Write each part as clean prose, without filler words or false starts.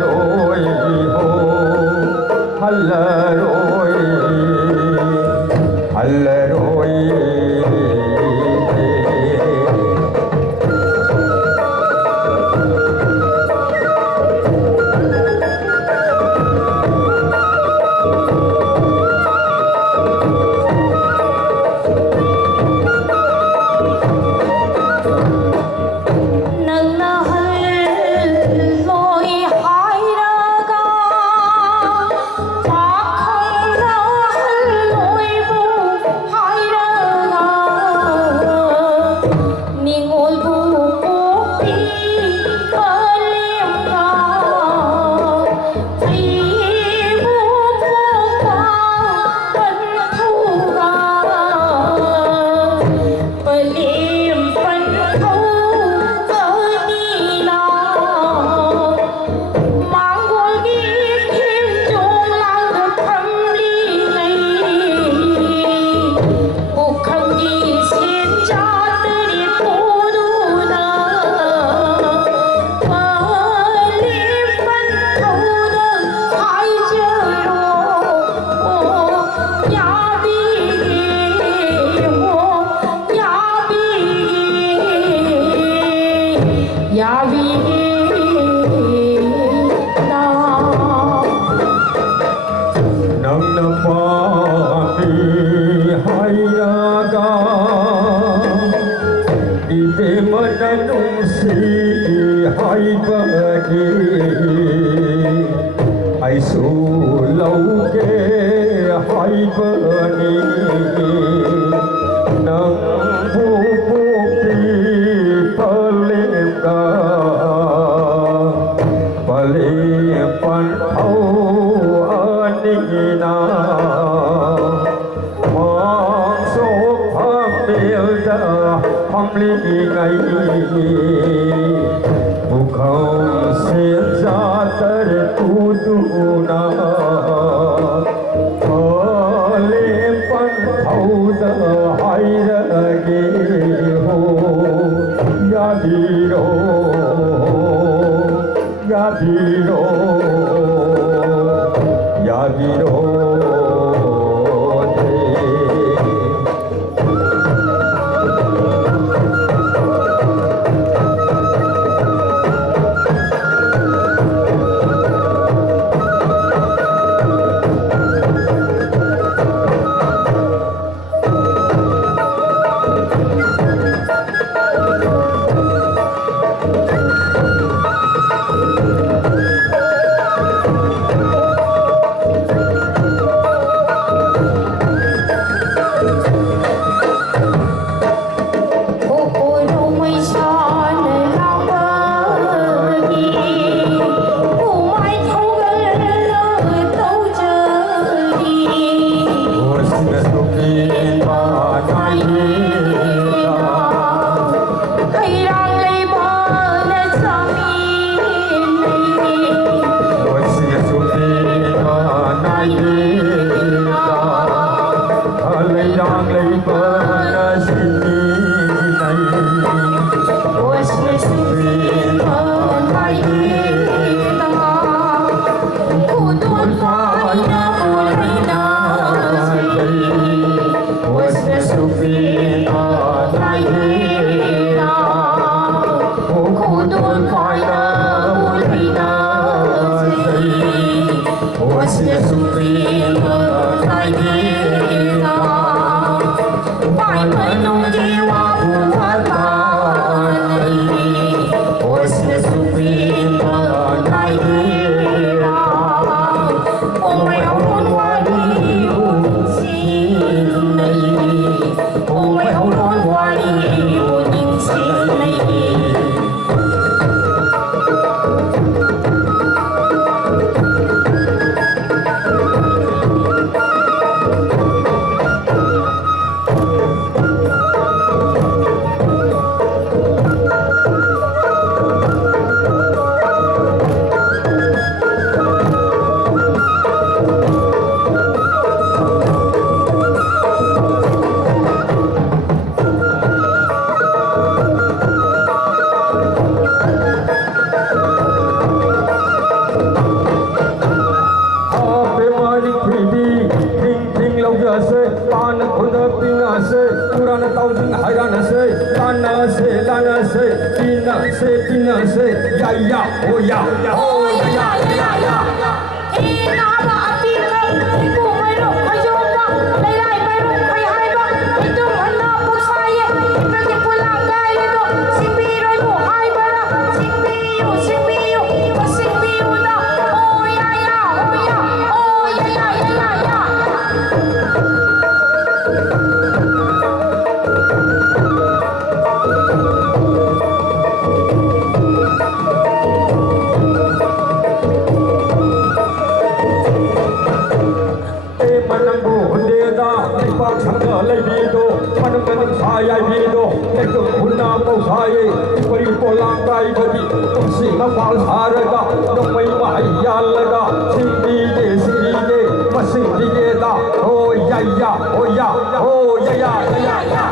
rồi hô hal rồi hal rồi ai su lâu kê hai bờ ni nâng phu phu pi palim ga palim pan thâu ani na mang số phàm miêu da phàm li ngay không xiên ra ter tu tu na lên pan thâu da hai ra ge ho ya di ro ya di ro ya di ro se pinase ya ya oh ya oh ya ya ya ya อีน้ำละตีกันกูไม่รู้ใครยอมบ้างไม่ได้ไม่รู้ใครให้บ้างไอ้ตุ้มหันหน้าปุ๊บใส่เป็นที่พูดร่างกายเลยตัวสิ่งมีรอยหมูหายไปละสิ่งมีอยู่ก็สิ่งมีอยู่นะโอ้ยายาโอ้ยาโอ้ยายายา lấy đi đô mình sai ai đi đô lấy cái cuốn nam bao sai quay bộ lang gai đi cũng xí nó vào xa rồi đó nó mấy mãi ya rồi đó xin đi mà xin đi đó oh ya ya oh ya oh ya ya ya ya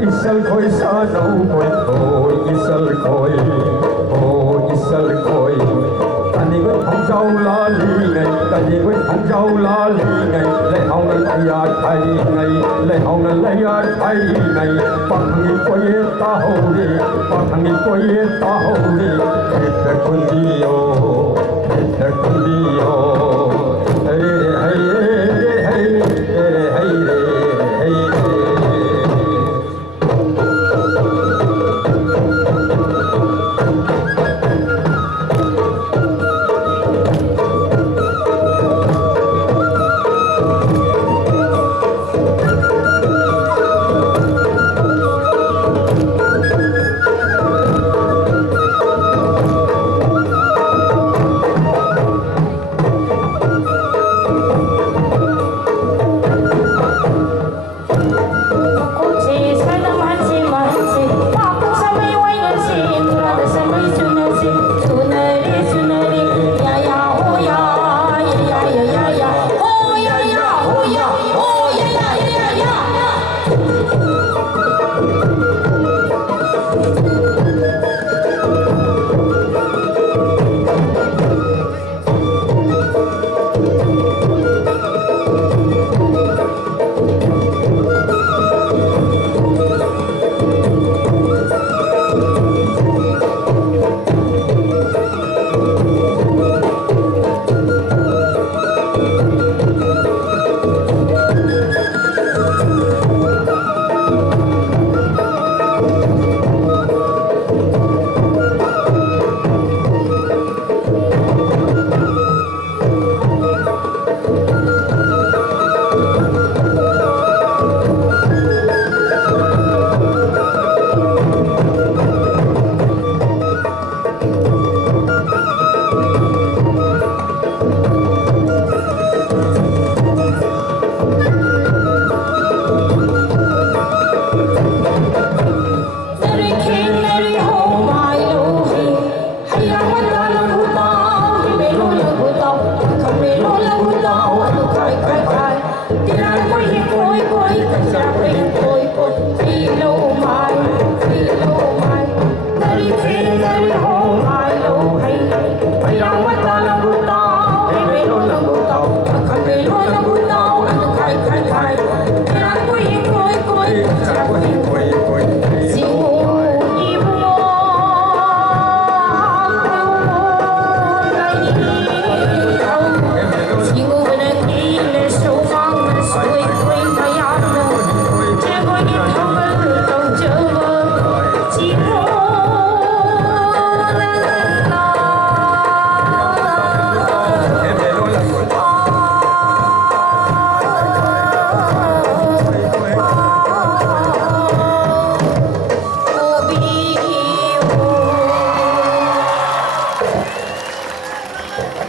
Isal koi sa no koi oh isal koi tani ko thong jau la li ngai tani ko thong jau la li ngai le hong na ya thai ngai le hong na ya thai ngai pang ko ye ta ho ri pang ko ye ta ho ri et kun di yo